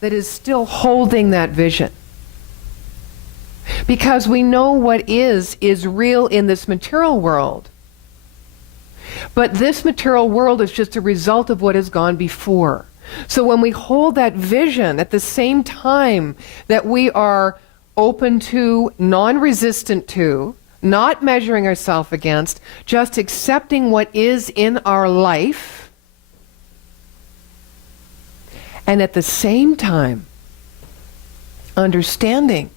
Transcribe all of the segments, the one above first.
that is still holding that vision. Because we know what is real in this material world. But this material world is just a result of what has gone before. So when we hold that vision at the same time that we are open to, non-resistant to, not measuring ourselves against, just accepting what is in our life, and at the same time understanding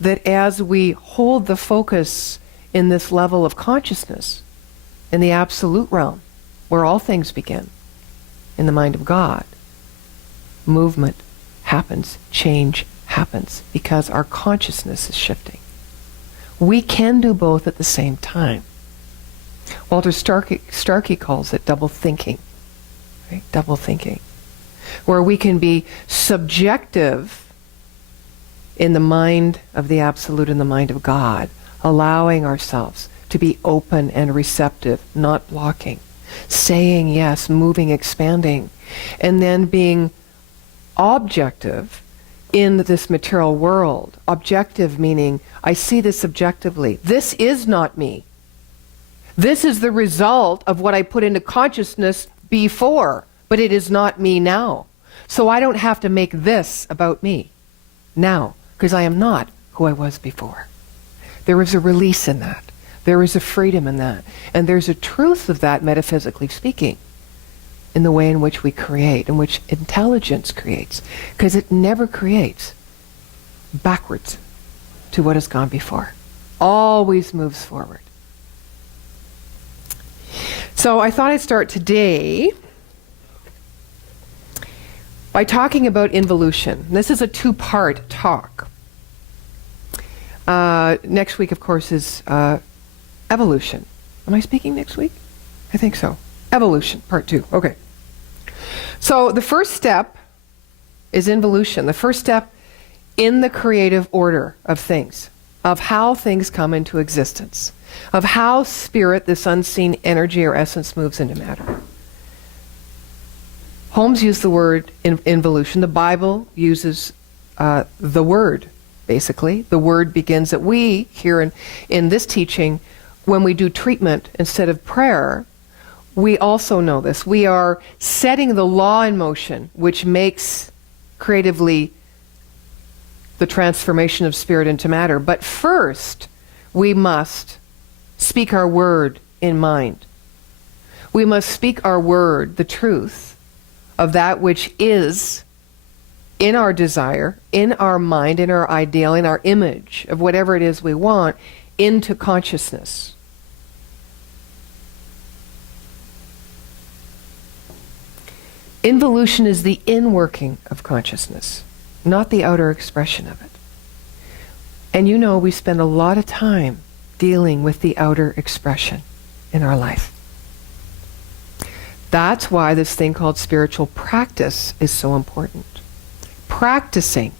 that as we hold the focus in this level of consciousness, in the absolute realm, where all things begin, in the mind of God, movement happens, change happens, because our consciousness is shifting. We can do both at the same time. Walter Starkey calls it double thinking, right? Double thinking, where we can be subjective in the mind of the absolute, in the mind of God, allowing ourselves to be open and receptive, not blocking, saying yes, moving, expanding, and then being objective in this material world. Objective meaning, I see this objectively. This is not me. This is the result of what I put into consciousness before, but it is not me now. So I don't have to make this about me now, because I am not who I was before. There is a release in that. There is a freedom in that. And there's a truth of that, metaphysically speaking, in the way in which we create, in which intelligence creates. Because it never creates backwards to what has gone before. Always moves forward. So I thought I'd start today by talking about involution. This is a two-part talk. Next week, of course, is evolution. Am I speaking next week? I think so. Evolution, part 2. Okay. So the first step is involution. The first step in the creative order of things, of how things come into existence, of how spirit, this unseen energy or essence, moves into matter. Holmes used the word involution. The Bible uses the word, basically. The word begins that we, here in this teaching, when we do treatment instead of prayer, we also know this. We are setting the law in motion, which makes creatively the transformation of spirit into matter. But first, we must speak our word in mind. We must speak our word, the truth of that which is in our desire, in our mind, in our ideal, in our image of whatever it is we want, into consciousness. Involution is the inworking of consciousness, not the outer expression of it. And you know, we spend a lot of time dealing with the outer expression in our life. That's why this thing called spiritual practice is so important. Practicing,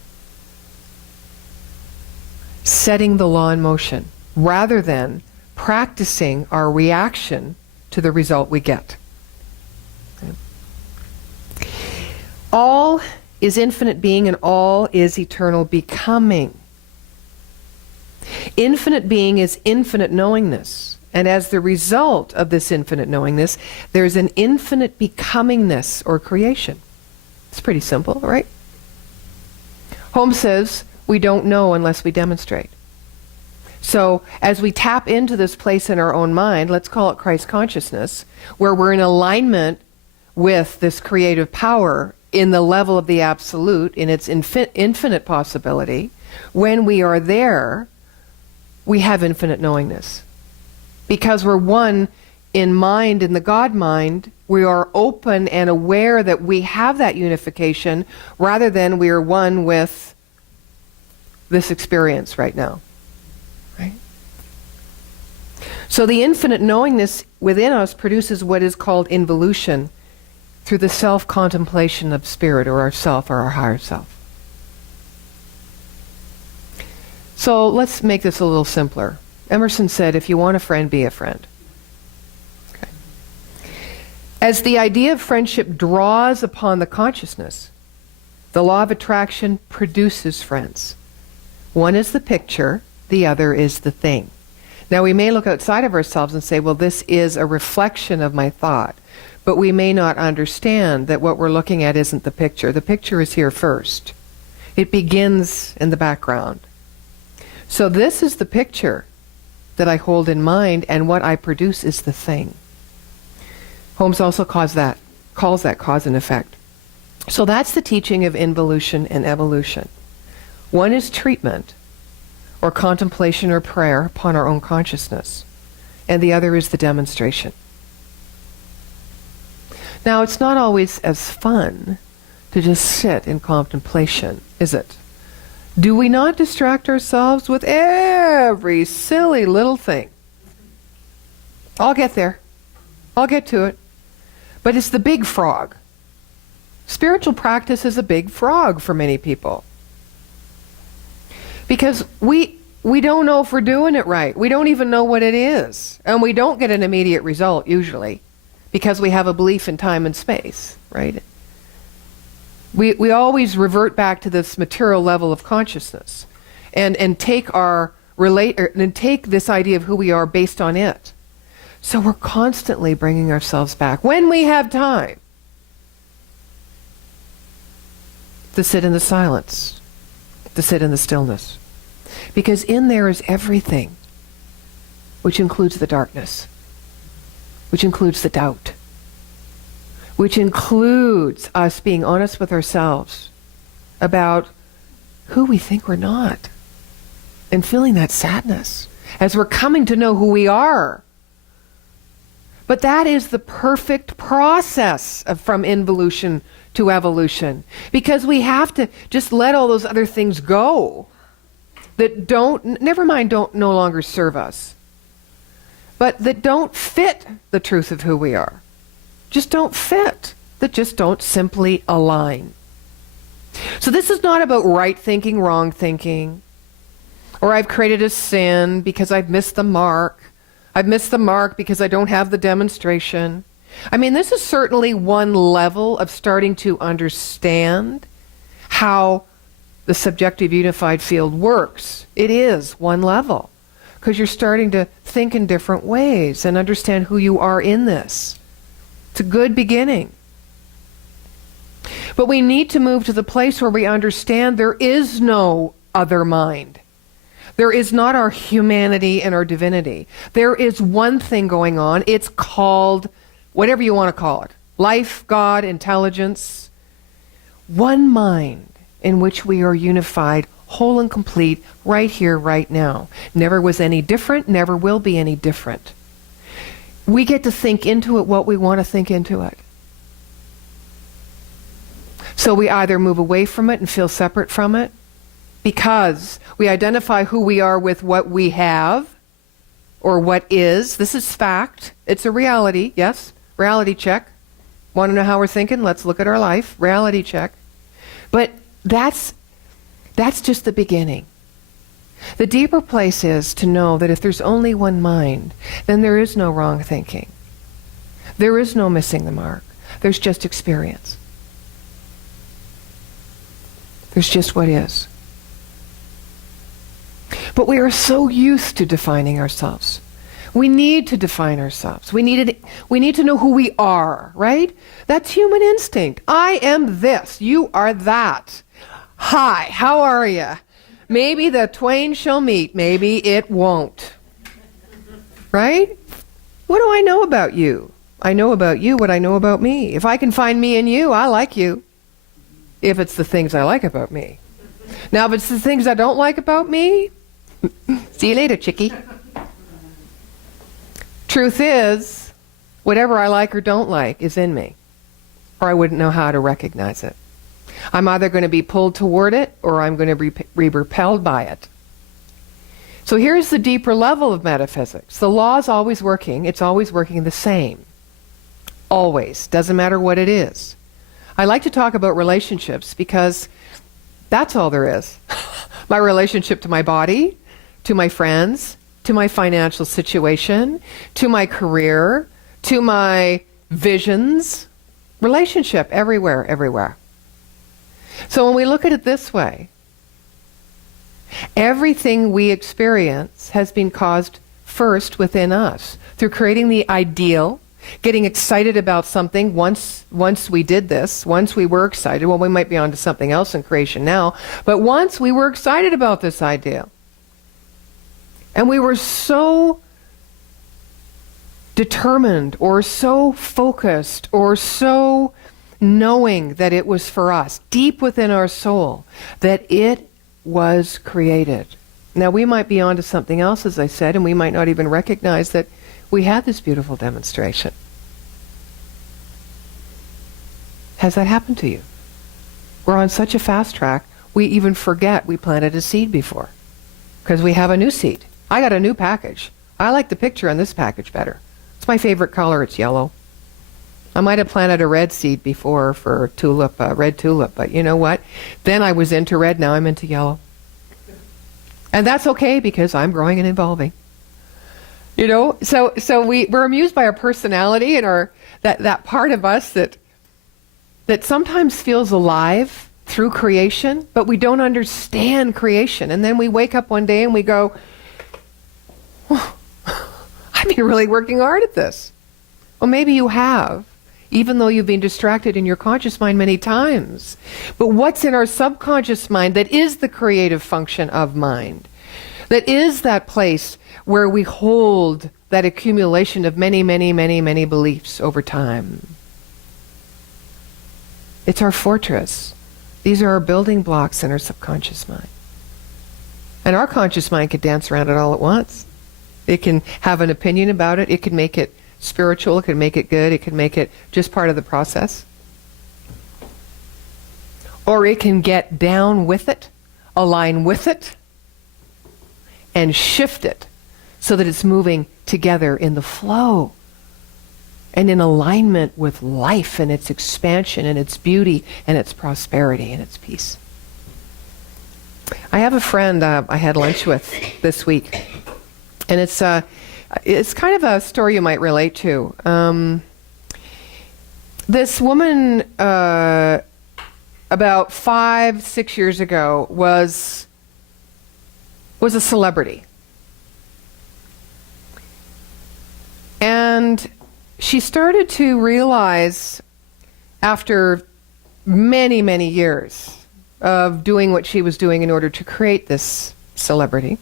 setting the law in motion, rather than practicing our reaction to the result we get. Okay. All is infinite being and all is eternal becoming. Infinite being is infinite knowingness. And as the result of this infinite knowingness, there's an infinite becomingness or creation. It's pretty simple, right? Holmes says we don't know unless we demonstrate. So as we tap into this place in our own mind, let's call it Christ consciousness, where we're in alignment with this creative power in the level of the absolute, in its infinite possibility, when we are there, we have infinite knowingness. Because we're one in mind, in the God mind, we are open and aware that we have that unification, rather than we are one with this experience right now. Right? So the infinite knowingness within us produces what is called involution through the self-contemplation of spirit, or our self, or our higher self. So let's make this a little simpler. Emerson said, if you want a friend, be a friend. Okay. As the idea of friendship draws upon the consciousness, The law of attraction produces friends. One is the picture, the other is the thing. Now we may look outside of ourselves and say, well, this is a reflection of my thought. But we may not understand that what we're looking at isn't the picture. The picture is here first. It begins in the background. So this is the picture that I hold in mind, and what I produce is the thing. Holmes also calls that cause and effect. So that's the teaching of involution and evolution. One is treatment, or contemplation or prayer upon our own consciousness, and the other is the demonstration. Now, it's not always as fun to just sit in contemplation, is it? Do we not distract ourselves with every silly little thing? I'll get there. I'll get to it. But it's the big frog. Spiritual practice is a big frog for many people. Because we don't know if we're doing it right. We don't even know what it is. And we don't get an immediate result, usually, because we have a belief in time and space, right? We always revert back to this material level of consciousness and take this idea of who we are based on it. So we're constantly bringing ourselves back, when we have time, to sit in the silence, to sit in the stillness. Because in there is everything, which includes the darkness, which includes the doubt, which includes us being honest with ourselves about who we think we're not, and feeling that sadness as we're coming to know who we are. But that is the perfect process from involution to evolution, because we have to just let all those other things go that no longer serve us, but that don't fit the truth of who we are. Just don't fit, that just don't simply align. So this is not about right thinking, wrong thinking, or I've created a sin because I've missed the mark. I've missed the mark because I don't have the demonstration. I mean, this is certainly one level of starting to understand how the subjective unified field works. It is one level, because you're starting to think in different ways and understand who you are in this. It's a good beginning. But we need to move to the place where we understand there is no other mind. There is not our humanity and our divinity. There is one thing going on. It's called, whatever you want to call it, life, God, intelligence. One mind in which we are unified, whole and complete, right here, right now. Never was any different, never will be any different. We get to think into it what we want to think into it. So we either move away from it and feel separate from it, because we identify who we are with what we have, or what is. This is fact. It's a reality, yes? Reality check. Want to know how we're thinking? Let's look at our life. Reality check. But that's just the beginning. The deeper place is to know that if there's only one mind, then there is no wrong thinking. There is no missing the mark. There's just experience. There's just what is. But we are so used to defining ourselves. We need to define ourselves. We need to know who we are, right? That's human instinct. I am this. You are that. Hi, how are you? Maybe the twain shall meet. Maybe it won't. Right? What do I know about you? I know about you what I know about me. If I can find me in you, I like you. If it's the things I like about me. Now, if it's the things I don't like about me, see you later, chickie. Truth is, whatever I like or don't like is in me, or I wouldn't know how to recognize it. I'm either going to be pulled toward it, or I'm going to be repelled by it. So here's the deeper level of metaphysics. The law is always working. It's always working the same. Always. Doesn't matter what it is. I like to talk about relationships because that's all there is. My relationship to my body, to my friends, to my financial situation, to my career, to my visions. Relationship everywhere, everywhere. So when we look at it this way, everything we experience has been caused first within us through creating the ideal, getting excited about something. Once we did this, once we were excited, well, we might be on to something else in creation now, but once we were excited about this ideal, and we were so determined or so focused or so knowing that it was for us, deep within our soul, that it was created. Now, we might be on to something else, as I said, and we might not even recognize that we had this beautiful demonstration. Has that happened to you? We're on such a fast track, we even forget we planted a seed before. Because we have a new seed. I got a new package. I like the picture on this package better. It's my favorite color, it's yellow. I might have planted a red seed before for tulip, red tulip, but you know what? Then I was into red, now I'm into yellow. And that's okay because I'm growing and evolving. You know, so we're amused by our personality and our that part of us that sometimes feels alive through creation, but we don't understand creation. And then we wake up one day and we go, oh, I've been really working hard at this. Well, maybe you have, even though you've been distracted in your conscious mind many times. But what's in our subconscious mind that is the creative function of mind? That is that place where we hold that accumulation of many, many, many, many beliefs over time. It's our fortress. These are our building blocks in our subconscious mind. And our conscious mind can dance around it all at once. It can have an opinion about it. It can make it spiritual. It can make it good. It can make it just part of the process. Or it can get down with it, align with it, and shift it so that it's moving together in the flow and in alignment with life and its expansion and its beauty and its prosperity and its peace. I have a friend I had lunch with this week, and it's kind of a story you might relate to. This woman, about 5-6 years ago, was a celebrity. And she started to realize, after many, many years of doing what she was doing in order to create this celebrity,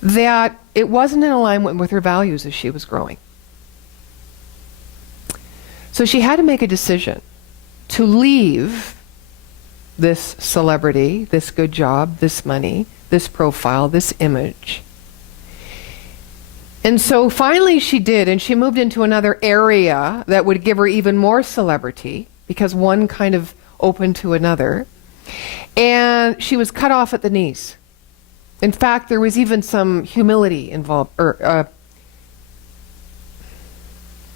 that it wasn't in alignment with her values as she was growing. So she had to make a decision to leave this celebrity, this good job, this money, this profile, this image. And so finally she did, and she moved into another area that would give her even more celebrity, because one kind of opened to another. And she was cut off at the knees. In fact, there was even some humility involved, or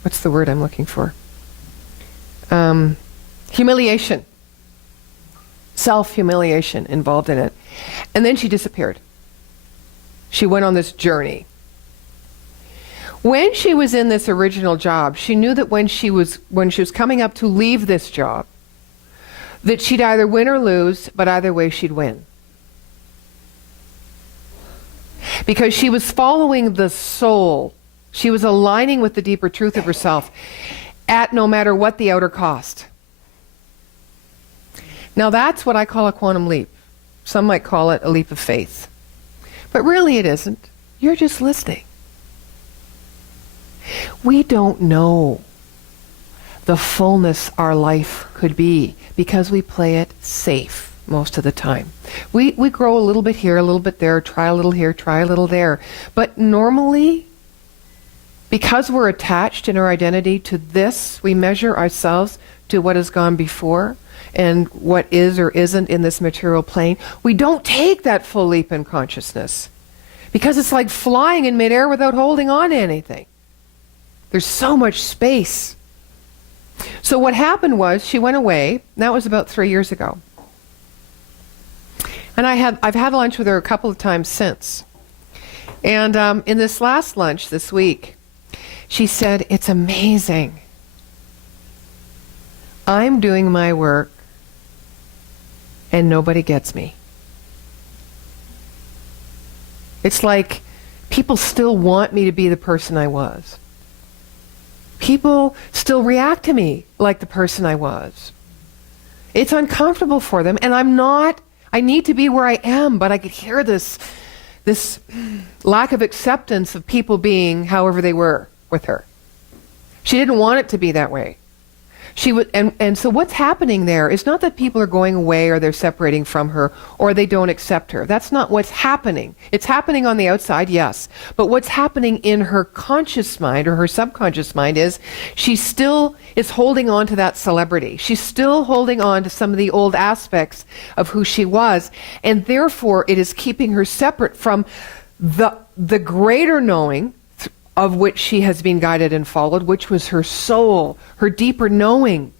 what's the word I'm looking for? Humiliation. Self-humiliation involved in it. And then she disappeared. She went on this journey. When she was in this original job, she knew that when she was coming up to leave this job, that she'd either win or lose, but either way she'd win. Because she was following the soul. She was aligning with the deeper truth of herself at no matter what the outer cost. Now that's what I call a quantum leap. Some might call it a leap of faith. But really it isn't. You're just listening. We don't know the fullness our life could be because we play it safe most of the time. We grow a little bit here, a little bit there, try a little here, try a little there. But normally, because we're attached in our identity to this, we measure ourselves to what has gone before and what is or isn't in this material plane. We don't take that full leap in consciousness because it's like flying in midair without holding on to anything. There's so much space. So what happened was she went away. That was about 3 years ago. And I've had lunch with her a couple of times since. And in this last lunch this week, she said, "It's amazing. I'm doing my work and nobody gets me. It's like people still want me to be the person I was. People still react to me like the person I was. It's uncomfortable for them, and I need to be where I am, but I could hear this lack of acceptance of people being however they were with her. She didn't want it to be that way. And so what's happening there is not that people are going away or they're separating from her or they don't accept her. That's not what's happening. It's happening on the outside, yes. But what's happening in her conscious mind or her subconscious mind is she still is holding on to that celebrity. She's still holding on to some of the old aspects of who she was. And therefore, it is keeping her separate from the greater knowing of which she has been guided and followed, which was her soul, her deeper knowing.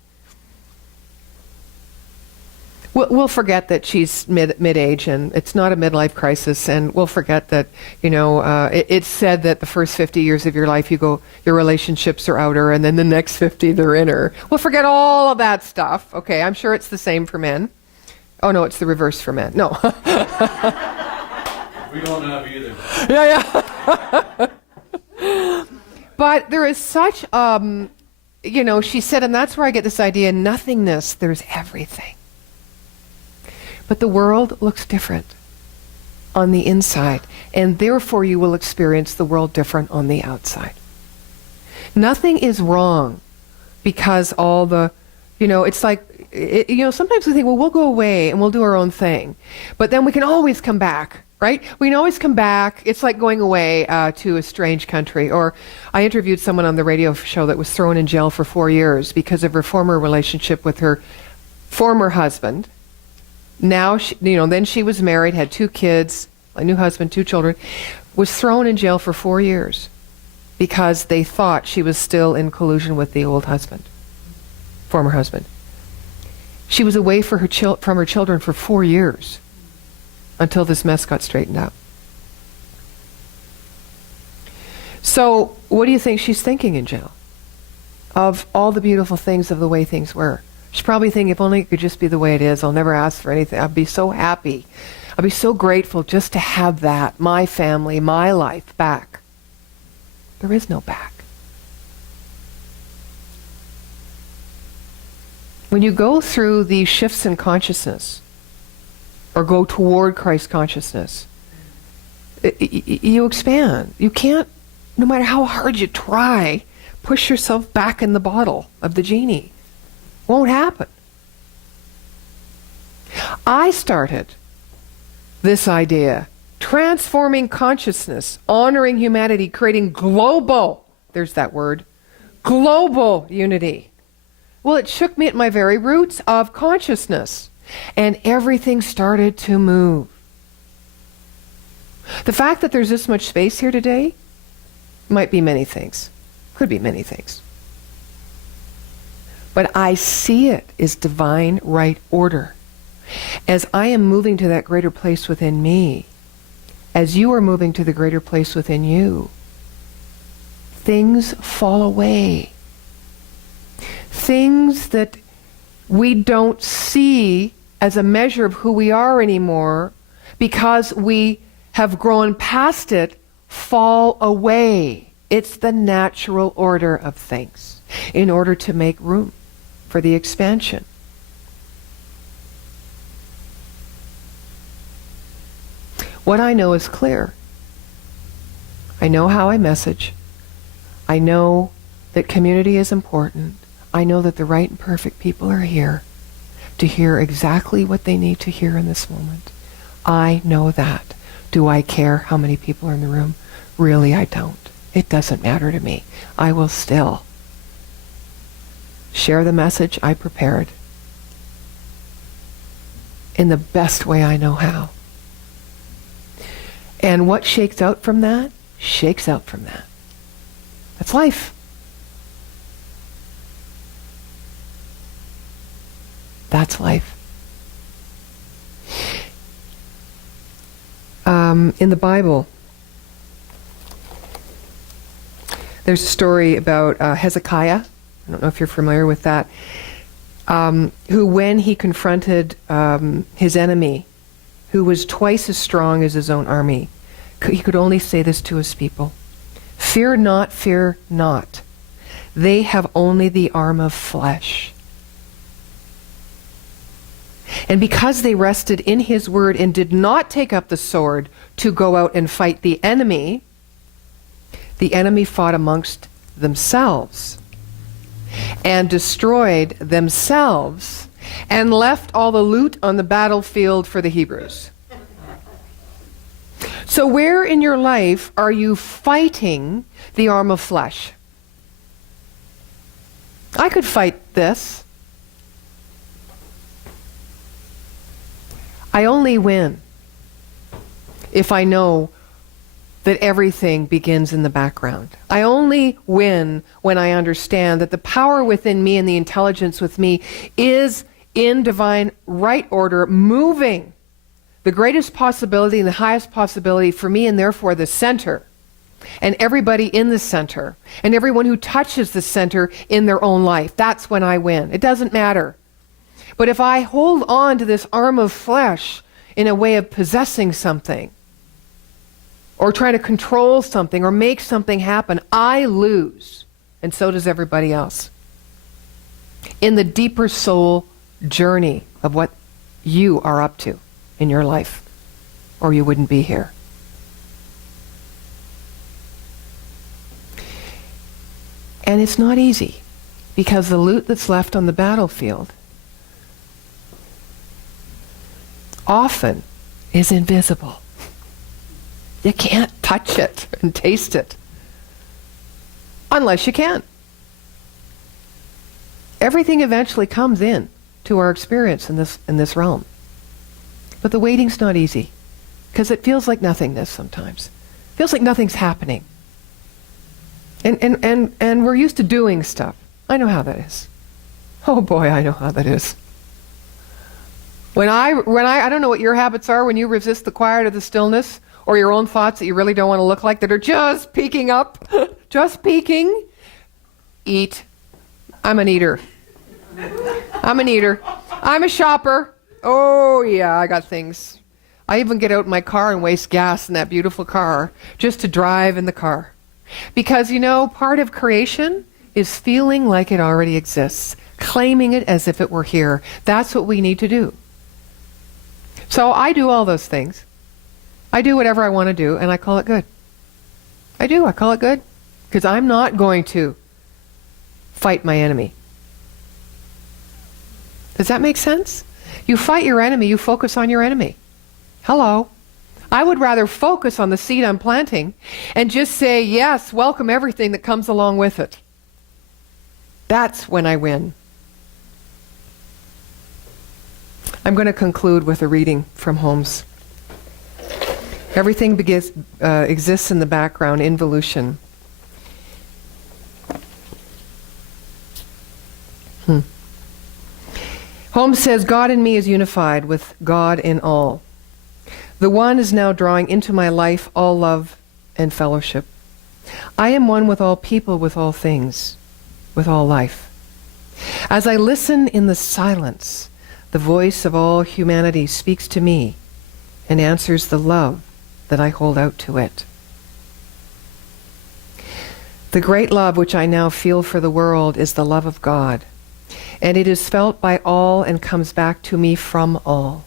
We'll forget that she's mid-age and it's not a midlife crisis, and we'll forget that, it's said that the first 50 years of your life your relationships are outer, and then the next 50 they're inner. We'll forget all of that stuff. Okay, I'm sure it's the same for men. Oh no, it's the reverse for men. No. We don't have either. Yeah. But there is such, she said, and that's where I get this idea, nothingness, there's everything. But the world looks different on the inside, and therefore you will experience the world different on the outside. Nothing is wrong because all the, it's like, sometimes we think, well, we'll go away and we'll do our own thing. But then we can always come back. Right? We can always come back. It's like going away to a strange country. Or I interviewed someone on the radio show that was thrown in jail for 4 years because of her former relationship with her former husband. Now, then she was married, had 2 kids, a new husband, 2 children, was thrown in jail for 4 years because they thought she was still in collusion with the old husband, former husband. She was away from her children for 4 years. Until this mess got straightened out. So, what do you think she's thinking in jail? Of all the beautiful things of the way things were. She's probably thinking, if only it could just be the way it is, I'll never ask for anything. I'd be so happy. I'd be so grateful just to have that, my family, my life back. There is no back. When you go through these shifts in consciousness, or go toward Christ consciousness, you expand. You can't, no matter how hard you try, push yourself back in the bottle of the genie. Won't happen. I started this idea, transforming consciousness, honoring humanity, creating global, there's that word, global unity. Well, it shook me at my very roots of consciousness. And everything started to move. The fact that there's this much space here today might be many things. Could be many things. But I see it as divine right order. As I am moving to that greater place within me, as you are moving to the greater place within you, things fall away. Things that we don't see as a measure of who we are anymore because we have grown past it, fall away. It's the natural order of things in order to make room for the expansion. What I know is clear. I know how I message. I know that community is important. I know that the right and perfect people are here to hear exactly what they need to hear in this moment. I know that. Do I care how many people are in the room? Really, I don't. It doesn't matter to me. I will still share the message I prepared in the best way I know how. And what shakes out from that, shakes out from that. That's life. That's life. In the Bible, there's a story about Hezekiah. I don't know if you're familiar with that. who, when he confronted his enemy, who was twice as strong as his own army, he could only say this to his people: fear not, fear not. They have only the arm of flesh. And because they rested in his word and did not take up the sword to go out and fight the enemy fought amongst themselves and destroyed themselves and left all the loot on the battlefield for the Hebrews. So where in your life are you fighting the arm of flesh? I could fight this. I only win if I know that everything begins in the background. I only win when I understand that the power within me and the intelligence with me is in divine right order, moving the greatest possibility and the highest possibility for me, and therefore the center, and everybody in the center, and everyone who touches the center in their own life. That's when I win. It doesn't matter. But if I hold on to this arm of flesh in a way of possessing something, or trying to control something, or make something happen, I lose. And so does everybody else. In the deeper soul journey of what you are up to in your life, or you wouldn't be here. And it's not easy, because the loot that's left on the battlefield often is invisible. You can't touch it and taste it unless you can. Everything eventually comes in to our experience in this realm. But the waiting's not easy, because it feels like nothingness sometimes. It feels like nothing's happening. And we're used to doing stuff. I know how that is. Oh boy, I know how that is. When I don't know what your habits are when you resist the quiet or the stillness, or your own thoughts that you really don't want to look like, that are just peeking up, just peeking. Eat. I'm an eater. I'm an eater. I'm a shopper. Oh yeah, I got things. I even get out in my car and waste gas in that beautiful car just to drive in the car. Because, part of creation is feeling like it already exists, claiming it as if it were here. That's what we need to do. So I do all those things. I do whatever I want to do, and I call it good. I do. I call it good. Because I'm not going to fight my enemy. Does that make sense? You fight your enemy, you focus on your enemy. Hello. I would rather focus on the seed I'm planting and just say, yes, welcome everything that comes along with it. That's when I win. I'm going to conclude with a reading from Holmes. Everything exists in the background, involution. Holmes says, God in me is unified with God in all. The one is now drawing into my life all love and fellowship. I am one with all people, with all things, with all life. As I listen in the silence, the voice of all humanity speaks to me and answers the love that I hold out to it. The great love which I now feel for the world is the love of God, and it is felt by all and comes back to me from all.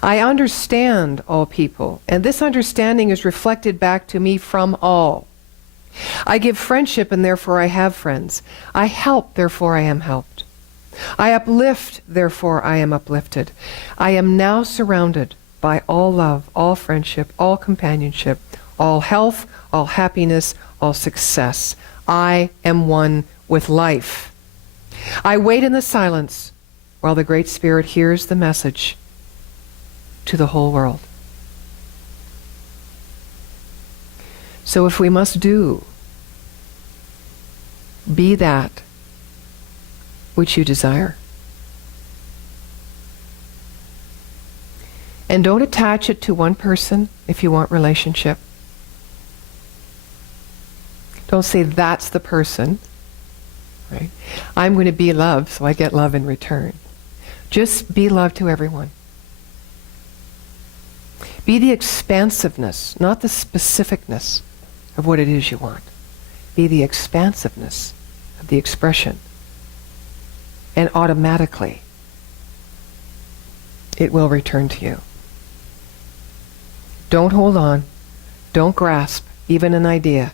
I understand all people, and this understanding is reflected back to me from all. I give friendship, and therefore I have friends. I help, therefore I am helped. I uplift, therefore I am uplifted. I am now surrounded by all love, all friendship, all companionship, all health, all happiness, all success. I am one with life. I wait in the silence while the Great Spirit hears the message to the whole world. So if we must do, be that which you desire. And don't attach it to one person if you want relationship. Don't say that's the person. right? I'm going to be love, so I get love in return. Just be love to everyone. Be the expansiveness, not the specificness of what it is you want. Be the expansiveness of the expression. And automatically, it will return to you. Don't hold on. Don't grasp even an idea.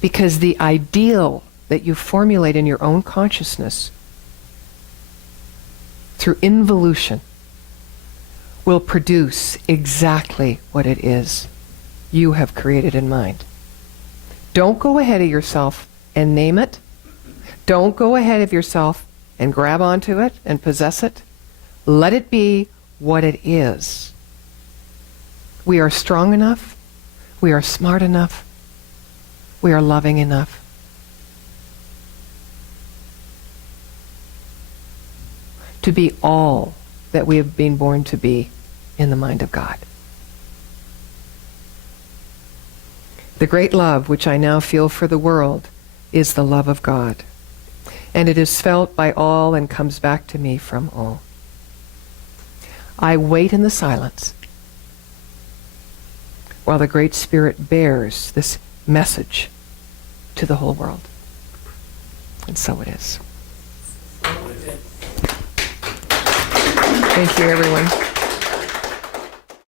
Because the ideal that you formulate in your own consciousness through involution will produce exactly what it is you have created in mind. Don't go ahead of yourself and name it. Don't go ahead of yourself and grab onto it and possess it. Let it be what it is. We are strong enough. We are smart enough. We are loving enough. To be all that we have been born to be in the mind of God. The great love which I now feel for the world is the love of God, and it is felt by all and comes back to me from all. I wait in the silence while the Great Spirit bears this message to the whole world. And so it is. Thank you, everyone.